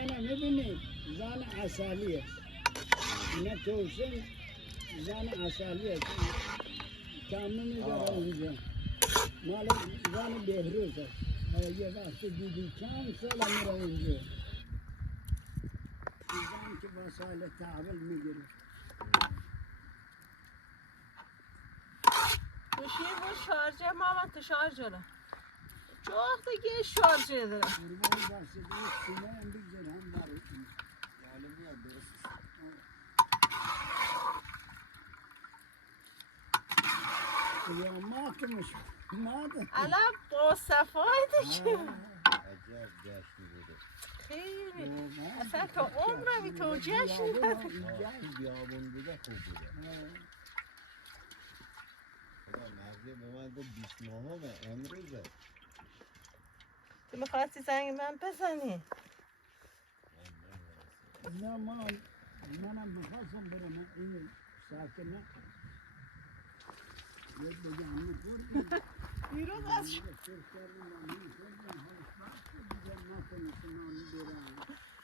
زن میبینی زن اصلیه اینا توسن زن اصلیه کامل میداره اونجا مال زن بهروز هست یه وقت دیدی چند سال میره اونجا زن که وسایل تحویل میگیره گوشی bu şarjı mama tu şarjı. Çok da geç şarj eder. Kurbanı bahsediyor, şuna en bir dirhem var. Yani bu ya burası. Ya mahkumuş, madem. Ala bu sefaydı ki. Acayip yaşlı böyle. خیلی اصلا تا عمرم توجیهش نداره بیابون بوده خوب بوده خدا مغزه به من گفت 29 امروزه تو میخواستی زنگ من بزنی نه منم بخواستم برم این ساکن نه یک بگم نخوردیم دیروز از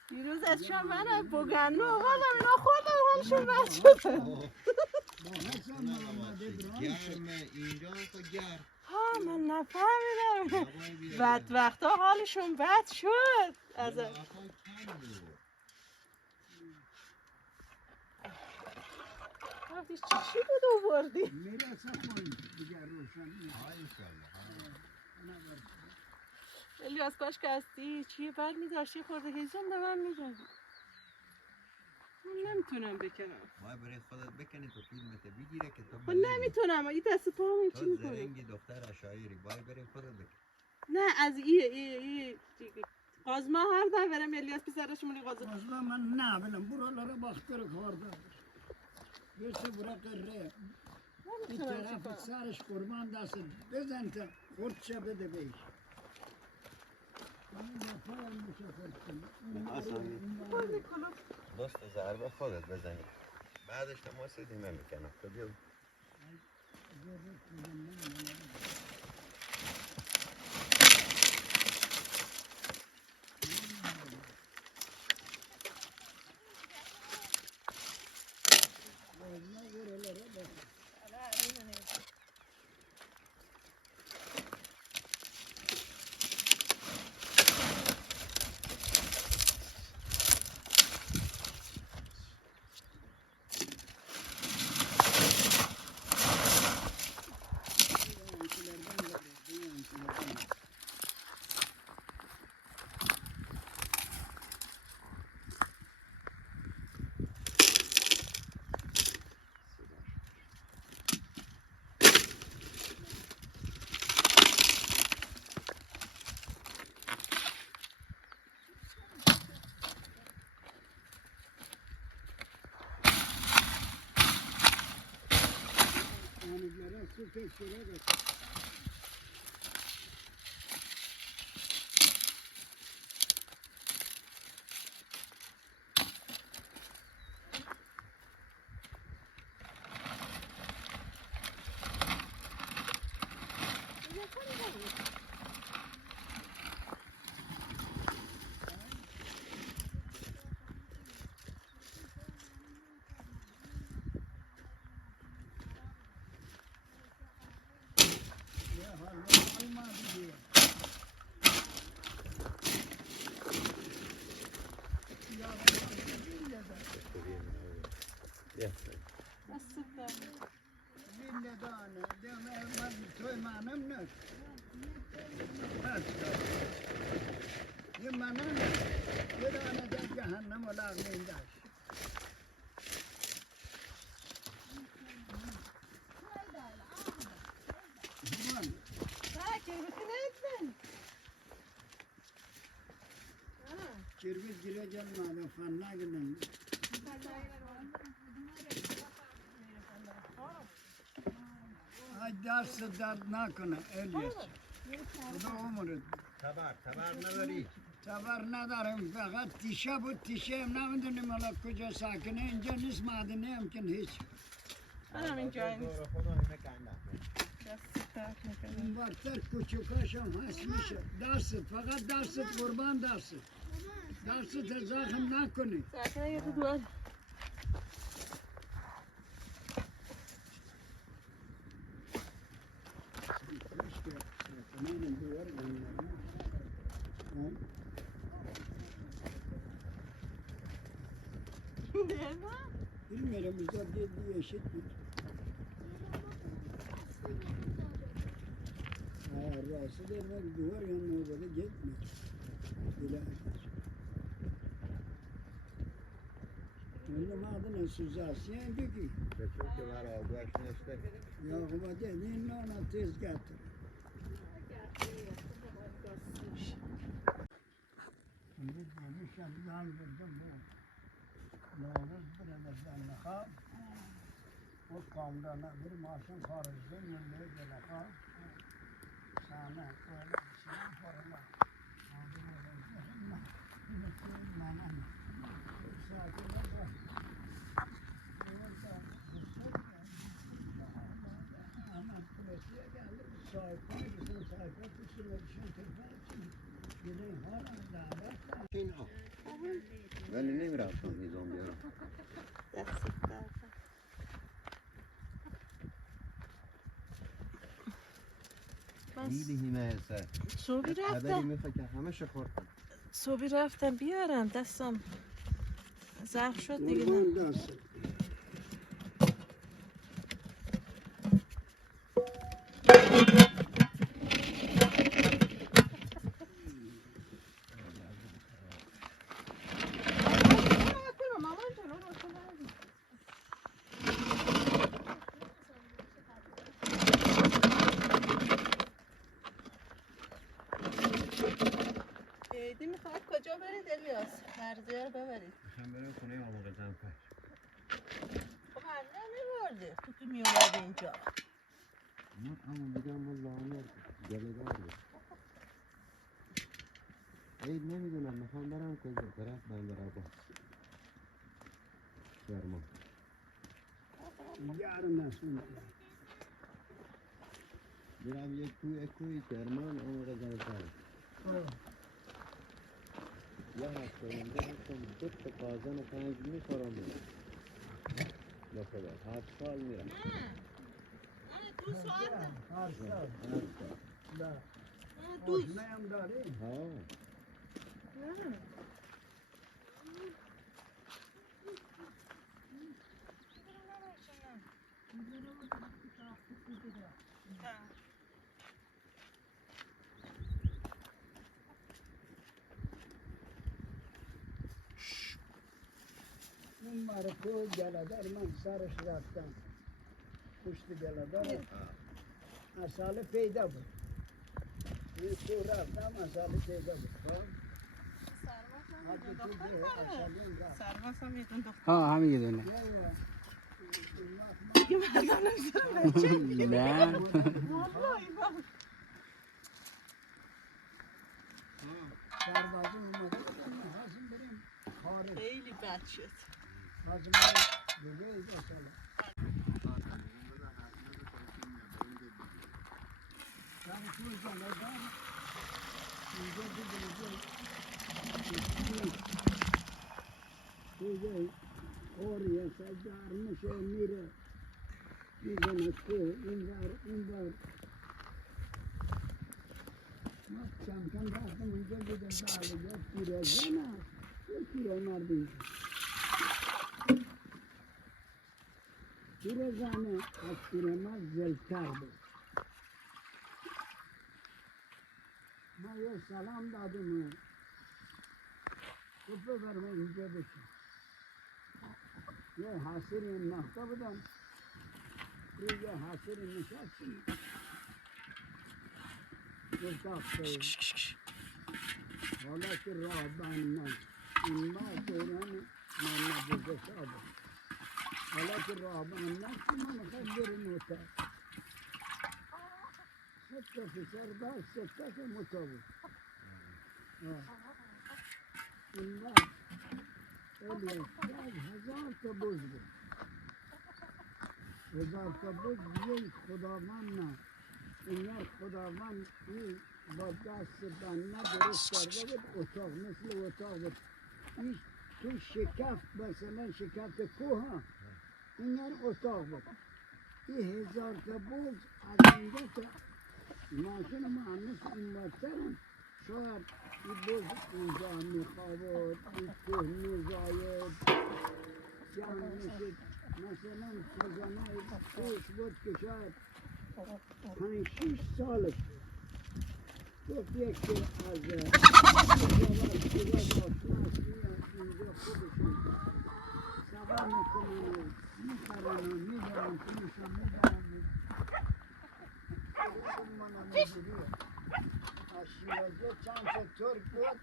دیروز از شام من بگنو حالم نخوردم حالشون بد شده گرمه اینجا تو گرم ها من نفهمیدم بدبختا حالشون بد شد از چی بود آوردی؟ میرسه کنیم دیگر روشن الیاس کاش که هستی چیه بر میداشتی خورده هیزم به من میدادی من نمیتونم بکنم باید برای خودت بکنی تو فیلمت بگیره که تو من نمیتونم این دست پا همین چی میکنه تو زرنگی دختر اشایری باید برای خودت بکنی نه از ای قازما هر ده برم الیاس پسرش مونی قازما من نه بلم براlara baktır karda Göğsü bırakır bir tarafı sarış kurban dasın bezen de kurtça bede bey دوست ضربه خودت بزنی بعدش ما سدیمه میکنم تو بیا Kirviz gireceğim madem fanına gidelim. Ay dersi dert nakına Elias. Bu da umurdu. تبر نداری تبر ندارم فقط تیشه بود تیشه نمیدونیم حالا کجا ساکنه اینجا نیست معدنی هم که هیچ منم اینجا نیست این برتر کوچوکاش هم هست میشه درست فقط درست قربان درست دستت زخم نکنی. ساعتها یه دوار Bilmiyorum, bizde bir eşit bir. Rası derler, duvar yanına orada gitme. Bile. Onun adına Suzasiyen gibi. Çünkü var aldı aşkına işte. Yakuba dediğin ona tez getir. Şimdi demişim, ben dedim bu. Noğuz bilemezden laha. O kamdana bir maaşın karızdı, müllüğü de laha. Sana öyle bir şey yaparlar. Aldım öyle. Unutmayın ben ama. Sakin ol. Orada kusur ama presiye geldi. Sayfa, bizim sayfa kusura düşen tırfa için. Gidin hala davet. Çin ha. ولی نمیرفتم میزان بیارم خیلی حمایسه صبحی خبری رفتم میفکر همه شخوردم صبحی رفتم بیارم دستم زخم شد دیگه Orman dersi. ایدی میخواد کجا برید الیاس؟ مرزیه رو ببرید هم برم خونه آموقع زنفر خب هنده میبردی تو میومدی اینجا من اما میگم من لعنه گله‌دار بود عید نمیدونم میخوام برم کجا طرف بندرعباس کرمان Yarın nasıl? میرم یک کوی کرمان آموقع زنفر یه هفته اونجا هستم 2 تا قازن 5 میخورم به خدا 7 سال میرم دو ساعت Her saat. 7 سال Da. دوی Osmayam dari. ها اون مرکو گلدر من سرش رفتم پشت گلدر اصاله پیدا بود این تو رفتم اصاله پیدا بود حتی تو به اصالیم رفت سرباز هم یکن دختر ها همین یه دونه دیگه مردم نمیزنم بچه نه والله با سربازı olmadı lazım benim harika خیلی بد شد lazım benim bebeğiz asalı yani şu zamanlar ince bir oraya sacarmış emire bir tane in var Çamkan baktım önce bir de dağılıyor, pirezana, bir kilolar değil. Pirezane askırema zelkardı. Ben salam dadım. Kupa verme ince bir şey. Ye hasirin mahtabudan. Bir hasirin nişatsın. حالا که راهبان من این ما دوران من نبوده شده حالا که راهبان نشد من میخواد بریم اتاق سته پسر داشت سته که مطابق این وقت الیاس 1000 تا بز بود 1000 تا بز یک خداوند نه اینها خداوند این با دست بنده درست کرده بود اتاق مثل اتاق بود این تو شکفت مثلا شکفت کوه ها این یعنی اتاق بود این 1000 تا بوز از اینجا تا ماشین ما هنوز این مسترم شاید این بوز اونجا میخوابد این کوه میزاید جمع میشد مثلا خزانه کوش بود که شاید 5-6 سالش گفت یک که از اینجا خودشون سوا میکنن و میخرن و میدارن خونشون میدارن خودشون من همینجوریه از شیرازه چند تا ترک بود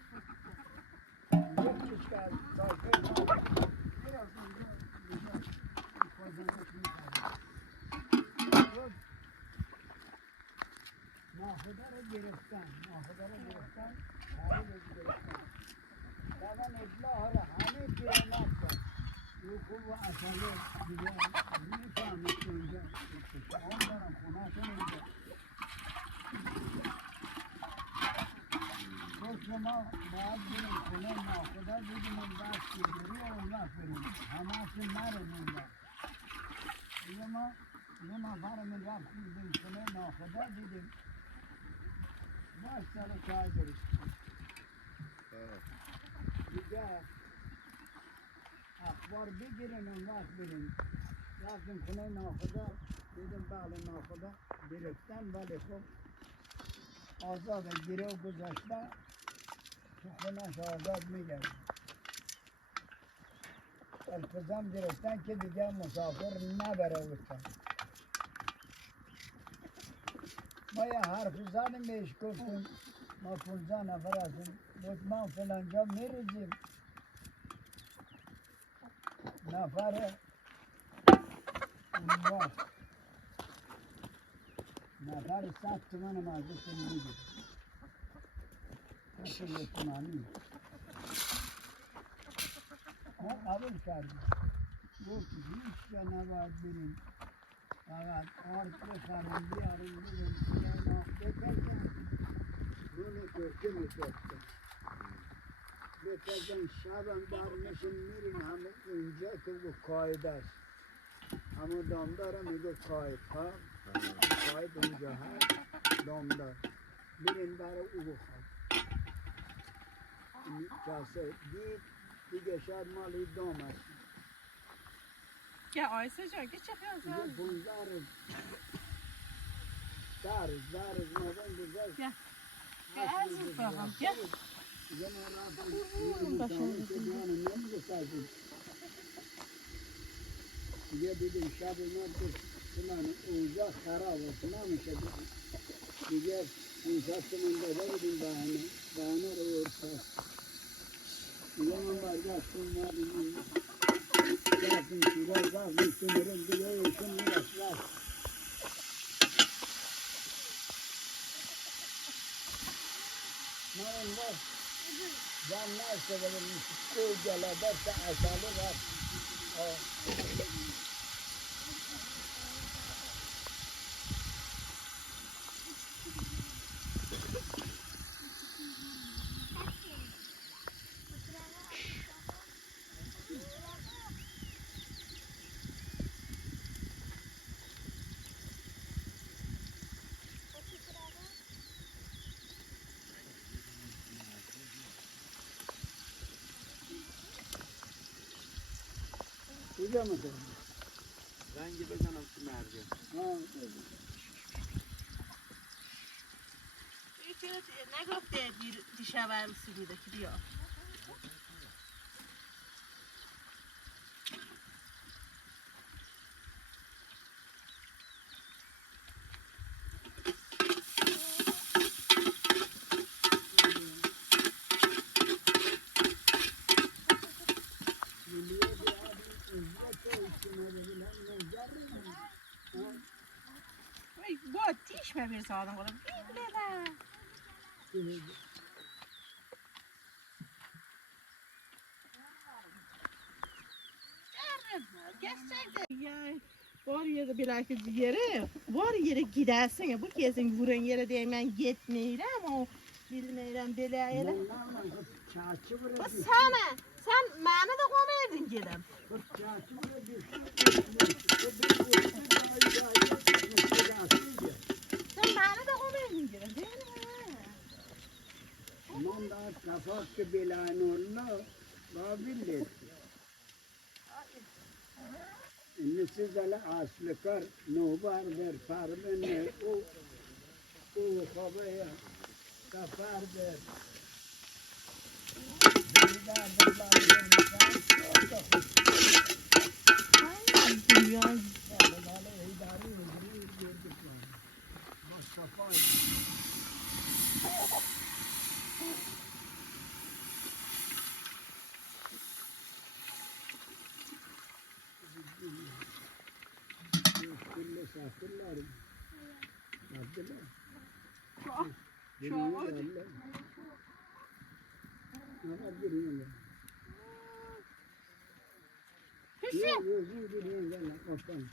یکیش که از تایفه بود میرفت اونجا خزانش میخرن ناخدا رو گرفتن خریدش گرفتن دادن اطلاع رو همه پیرامت کرد یوکوب و اصله دیگه میفهمید که اینجا آن دارم خونهشون اینجا گفت شما باید بریم خونه ناخدا بودیم و بس گیری و اون وقت بریم همه اصل نرم اون وقت دیگه ما 2 نفرمون رفتیم بریم خونه ناخدا دیدیم باش سر چای درست دیگه اخبار بگیرین اون وقت بریم رفتیم خونه ناخدا دیدیم بله ناخدا گرفتن ولی خب آزاده گیره و گذاشته تو خونهش آزاد میگرد التزام گرفتن که دیگه مسافر نبره بودن ما یه حرف زدیم بهش گفتیم ما 15 نفر هستیم بود ما فلانجا میریزیم نفر اون وقت نفر 100 تومن هم ازشون میگیریم مثل یه تومنی ما قبول کردیم گفت هیچ جا نباید بریم فقط آرد بخریم بیاریم بریم خونه بکشن نون ترکه میکشن بکشن شبم برنشن میرین همه اینجا که او قاید است همه دامدار هم میگو قاید ها قاید اونجا هست دامدار برین برای او بخواد کاسه دید دیگه شاید مالی دام هست یا آیسه جان که چه خیلی دیگه 15 روز در روز مادن گذشت عزیز باهم بیا دیگه ما رفتیم مطمئن که دیانه نمیگفتازیم دیگه دیدیم شب ما فلان اوضاع خراب است نمیشه دیگه 500 تومن داده بودیم بهانه رو ورد دیگه من برگشتم اومدیم رفتیم شیراز رفتیم سمرون دیگه ایشون میرفت من اون وقت جان نشته بودم کوه جلادر تا اصاله رفت کجا میکنی؟ زنگ بزنم تو مرجع نگفته دیشب عروسی بوده که بیا با دیش میبرسه آدم کنم بیبله var yere belki yere var yere gidersin ya bu kesin vurun yere değmen yetmeyir ama Bilmeyen belayı. Onlarla çarşı Bu bırakıyor. sana. Sen bana da komaydın gelin. Çarşı bırakıyor. Sen bana da komaydın gelin. Değil mi? Aman da kafattı belanı olma. Babildir. Siz hele aslıkar nubardır, parmeni o havaya kafardır. Zeydardır, bağırırsan çok da hoş. Dünya. Böyle eydarı yüzünü gördük yani. Mustafa. Kulle safırlar. Abdüllah. Şu Ama giriyorum. Hüsnü. Yok gözüm giriyorum ben. Kafam.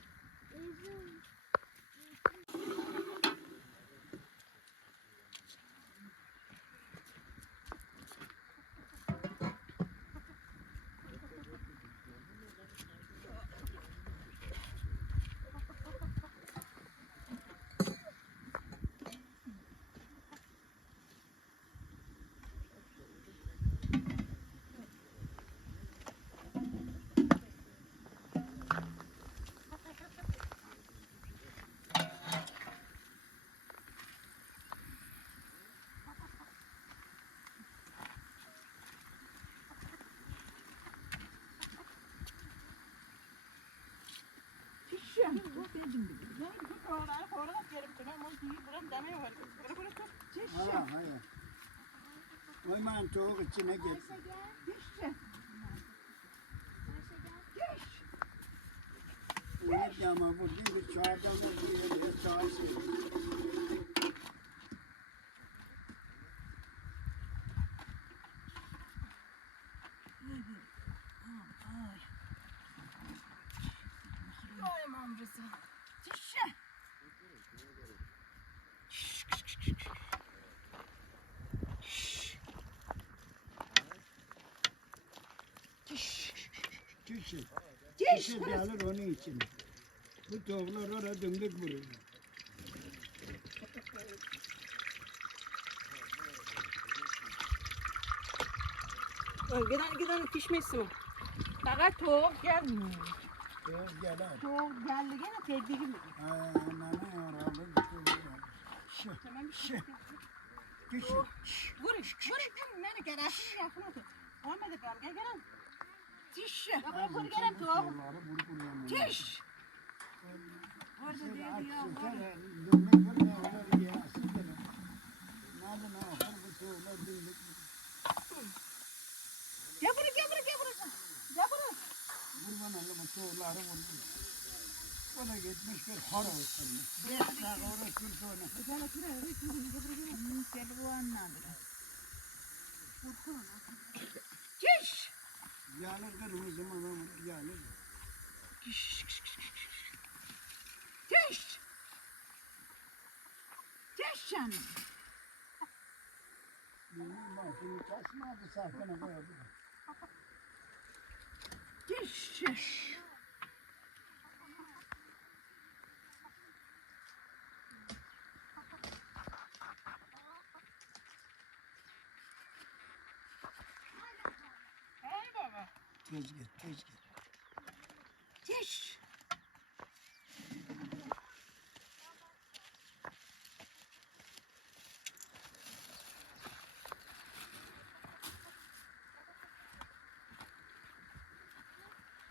Ha, hayır. Oyman çoğu içine git. Ne ama bu değil çağırdan bir çağırsın. Kişi. Kişi gelir onun için. Bu toğlar oraya dümdük vuruyor. Giden pişmesin. Fakat tavuk gelmiyor. Toğ gelir. Tavuk geldi gene tedbiri mi? Nane oralı. Tamam. Kişi. Vurun. Beni garaşın yakın otur. Olmadı gel gel. Tiş. Vur gel tavuk. Tiş. Orada değil ya. Dümdük vuruyor. Orada ya. Nerede ne yapar bu toğlar dümdük. Gel buraya. Vurman Allah'ım toğları vurdu. O da gitmiş bir hara olsun. Beş dakika uğraşır sonra. Tiş. Gelir kırmızı adam gelir. Tiş. Tiş canım. Bilmiyorum ben şimdi kesmedi safına koyalım. Tiş. Tez git. Tiş.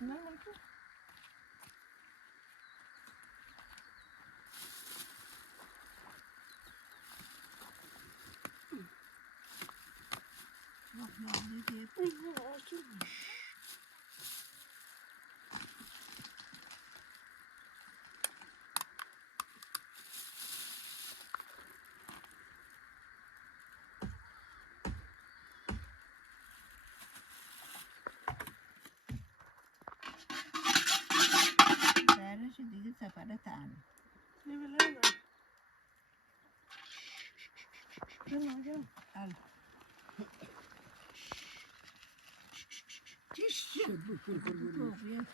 Ne oldu? sefere tane. Ne bileyim ben. گرم چیش بکن قربونی.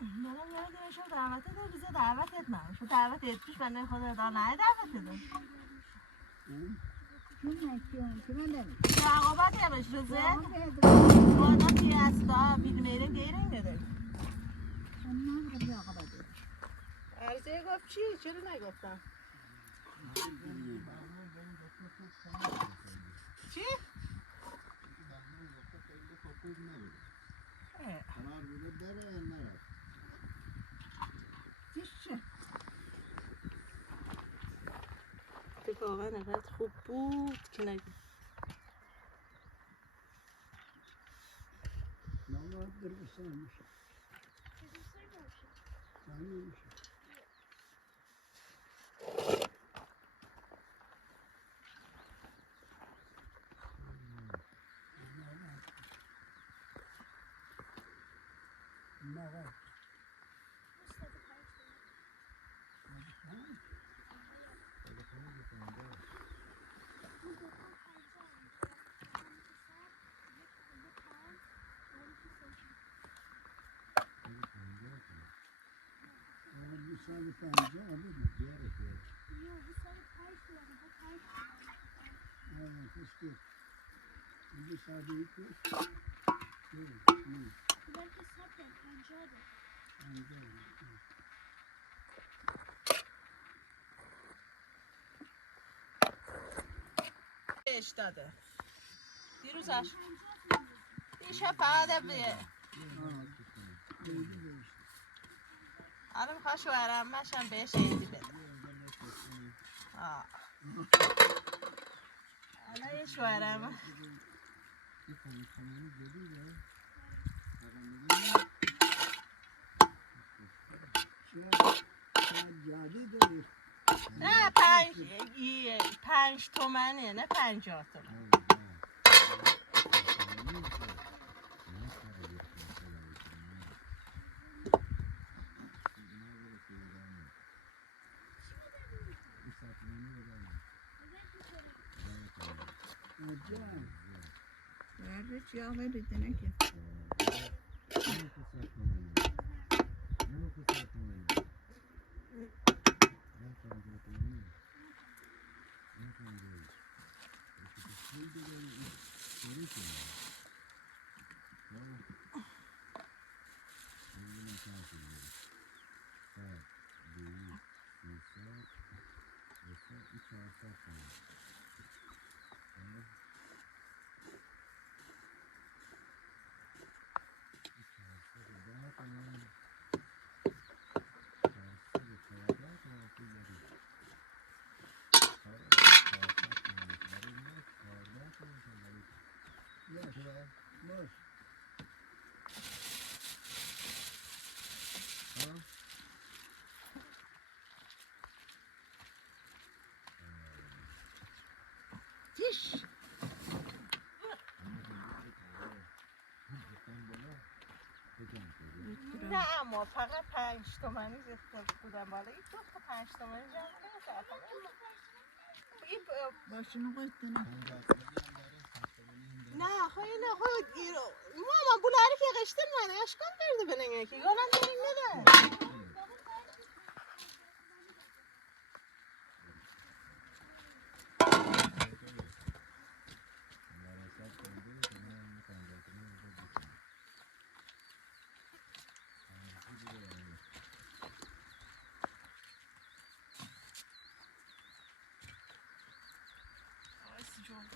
منم یادم شد دعوتت داد بیزا دعوتت نه شو دعوتت پیش بنده خدا دار نه دعوتت داد شو عقابت یه بش روزه بادا توی استا بیلمیرن گیرن نداری عرضه گفت چی؟ چرا نگفتم؟ چی؟ قرار بوده بره یا نره اتفاقا انقدر خوب بود که نگم نامه در بسان میشه همین میشه نه سال 50 بود بیاره بیاره کشکی اینجا ساده ای که اش داده دیروزش دیشه فقط بیه حالا میخواه شوهرم مشم بهش ایدی بده حالا یه شوهرم نه 5 تومنه نه 50 تومن نه اما فقط 5 تومنی زفت بودم بالا این دو تا 5 تومنی جمع نکردم باشونو قیدتنه نه خواهی نه خواهی گیرو ماما بولاری که قشتر من اشکال کرده بنگه که یالم داریم نده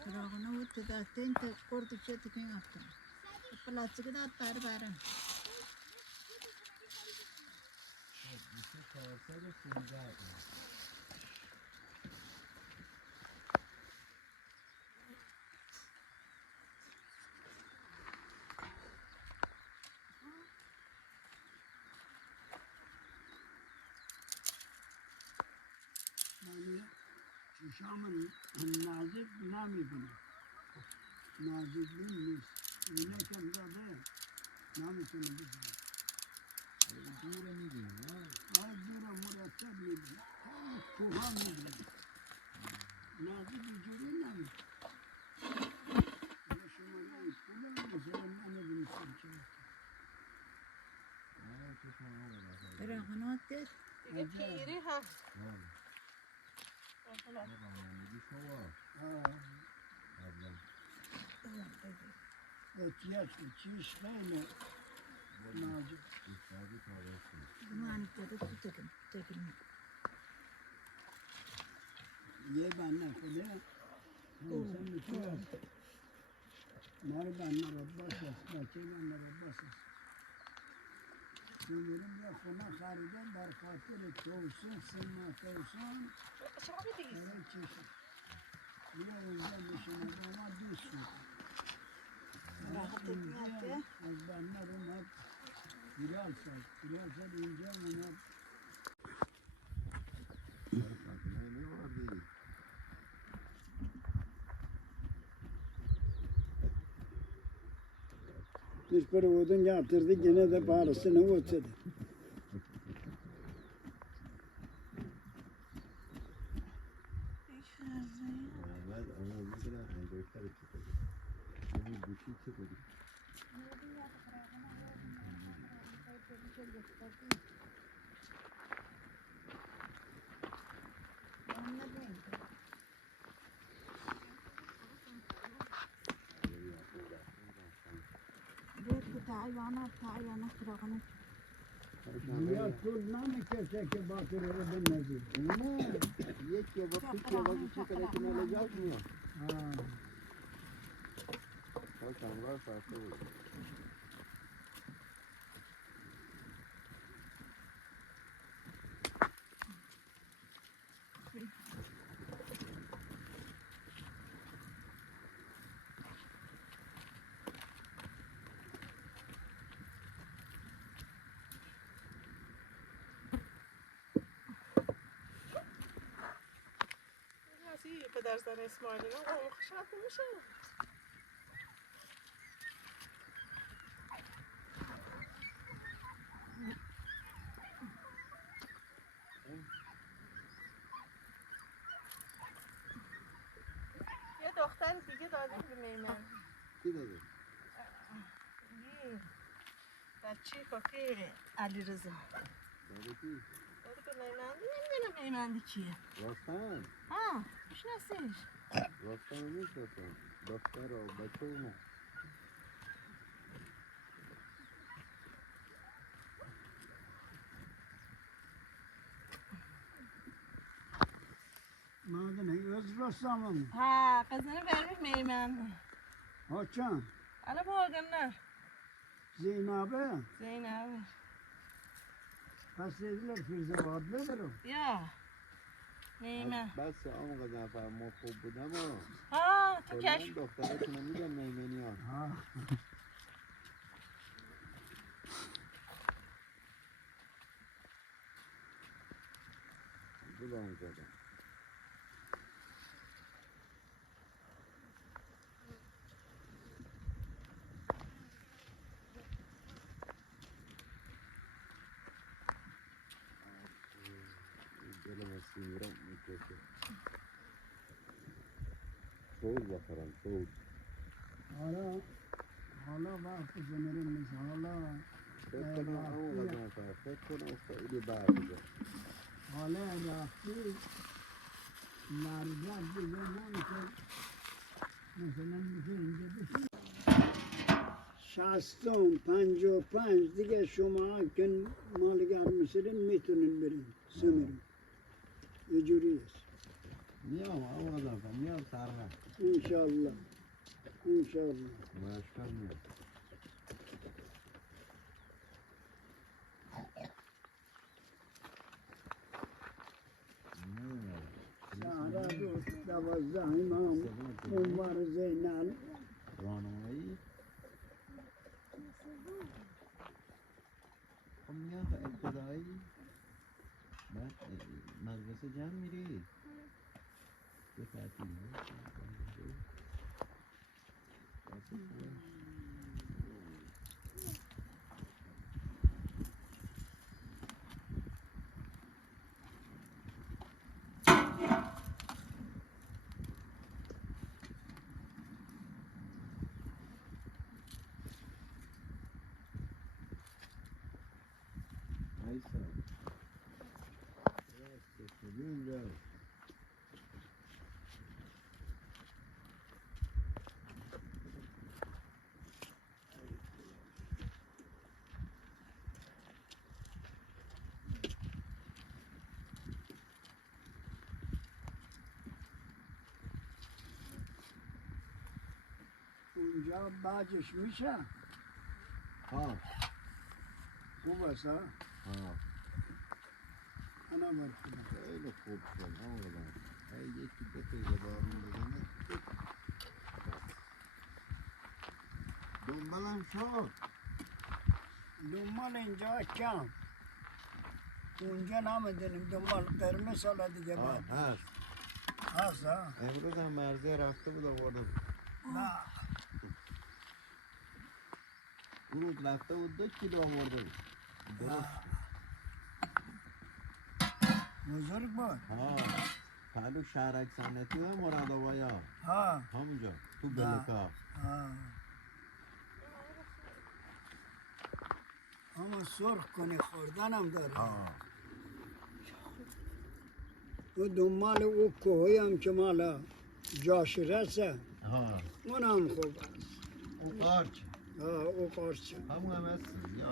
Tragına uçtu da tente kordu çeti kim yaptı. Plastik da atar bara. چشامن نازک نمی‌بینه نازک نیست اینه کم داده نمی‌تونه بزنه دوره می‌بینی نه؟ دور مرتب می‌بینه نمیدونم نازی بجوری نمی شما این پول مثلا من نمیستم چه براغنات دید دیگه پیری هم احتیاج که چیش خیلی نازی زمان کده تو تکن یه بنده خوده انسان میتونه مار بنده را باس است بچه بنده را باس است میمیریم یا خونه خریدن در خاطر توسن سیما توسن شما بدید برای چشم بیا اونجا میشنه آمد دوست شد اینجا از بنده رو اومد بیلال ساد اینجا اومد Biz para odun yaptırdık gene de parasını ötedi. بعد اما میدونم اندرتر چطوری یعنی گوشی چطوری Red kutayana براغنات Ya turnanı keseke bakır odun nezi. نه یک یا با پیک یا با گوشی کنه که نلجات میاد تا کمرار فرسته بود هستی پدر زن اسماعیلی نه اون خوشحال میشه یه دختر دیگه دادیم به میمن کی داده؟ یه بچه کاکه علی رزا داده کی؟ داده به میمندی نمیدونم میمندی کیه راستن ها میشناسیش راستن میشناسم دختر و بچه و نه Madem öz rostamım. ha kızını vermiş میمن Haçan. Ana bağırganlar. Zeynep'e. Zeynep. Pes dediler Firuze vadlıdır o. Ya. میمن بس آقا نفر ما خوب بودم و ها تو کلا کشف دخترتون رو میگم میمنیان Ha. بودم زدم دلم از سیمیرم میکشه صوت بخورم صوت Hala vakti sınırımız hala. فکر کنم همون قدر نفر فکر کنم خیلی برده Hala vakti. Narcak bir zaman ki. Mesela bir şey ince bir şey. شصتم 55 دیگه شما که مالگر میشید میتونین برین سمیرون اینجوری است میام آقا نفر میام سرغم انشالله انشالله مشکل میام سهره روز 12 امام عمر زینل راهنمایی خب میام تا ابتدایی بعد مدرسه جمع میری به تعطیل Neyse. Evet, kesileyim de. اونجا بعدش میشه Ha. خوب است ها Ha. انا برخورد Öyle korktum havadan. Hey geçti detayla bağımlı Dumbalam şu. دنبال اینجا کم اونجا نمیدونیم دنبال قرمز سال دیگه Ha, بعد ha. هست ها Emre de merziye rafta bu da orada. نه Urut rafta bu 4 kilo orada. Durust. بزرگ بود Ha. Palo şarak sanatı ve Muradovaya. ها Hamıca. Tu Ha. beleka. ها اما سرخ کنی خوردن هم داره Ha. و دنبال او کوهی هم که مالا جاش رسه Ha. اون هم خوب است O karç. ها او قارچه Hamı emezsin ya.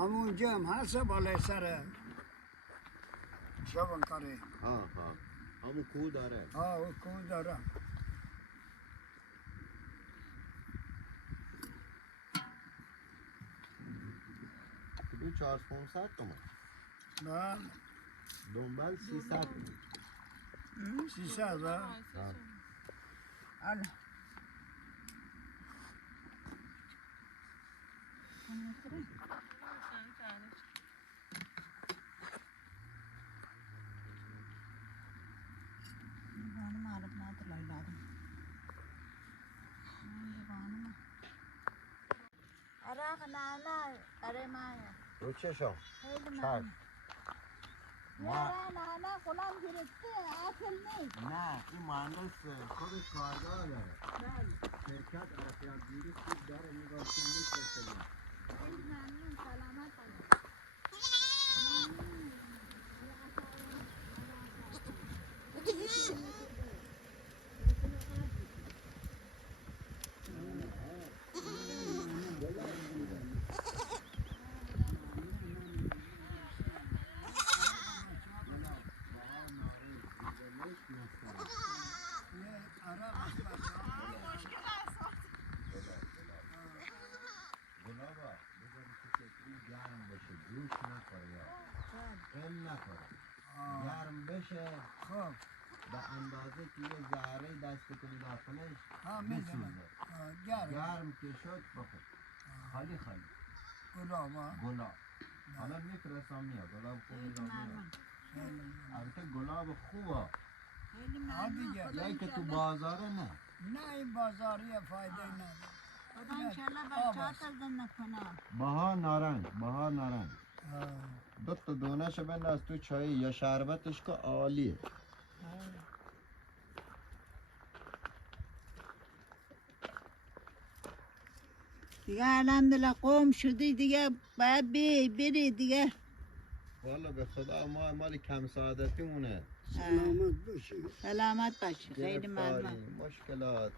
همونجا هم هست بالای سر شبن کاره Ha ha. Hamı kuğu dare. ها او کوه داره Kudu 400 mı? بله Dombal 300. 300 ها Ha. الان Benim alıp lazım. Ara kanala aremaya. Roçeşo. Haydi Çak. man. Yara nana kolam girtti akıl ne? Ne? İmanlıs kuru karga var. Şirket arasıyakları siz dar emigasyon ne keselim. Haydi man selamat olun. Buna bak. Bu da bir çiçekli yarın beşe. Gülüş ne koruyor? El ne koruyor? Yarın beşe خب به اندازه که یه ذره دست کنی داخلش ها میدونم بسوزه گرم گرم که شد بخور خالی خالی گلاب ها گلاب حالا میفرستم میاد گلاب خوب Haydi میاد man. البته گلاب خوبه Haydi ها man. دیگه یکی که تو بازاره نه نه این بازاری فایده نداره Adam inşallah başka tazdan nakana. بها نارنج دو تا دونش بنداز تو چای یا شربتش که عالیه دیگه الحمدلله قوم شدی دیگه باید بری دیگه والا به خدا ما مال کم سعادتی مونه سلامت باشی سلامت باشی خیلی ممنون گرفتاری مشکلات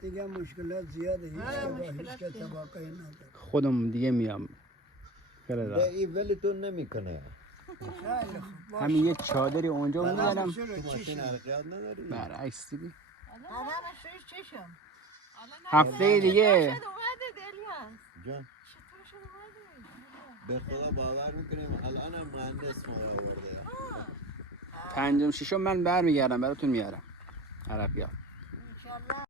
دیگه مشکلات زیاده هیچ که با هیچ مشکلات که زیاده. طبقه نداره خودم دیگه میام به این ولتون نمیکنه خیلی خوب باش. همین یه چادری اونجا میذارم چرا تو چی ماشین شد؟ حرکت نداری؟ برعکس دیگه آدم شویش چشم هفته دیگه جان به خدا باور میکنیم الان هم مهندس ما رو آورده پنجم ششم من برمیگردم براتون میارم عربیات انشالله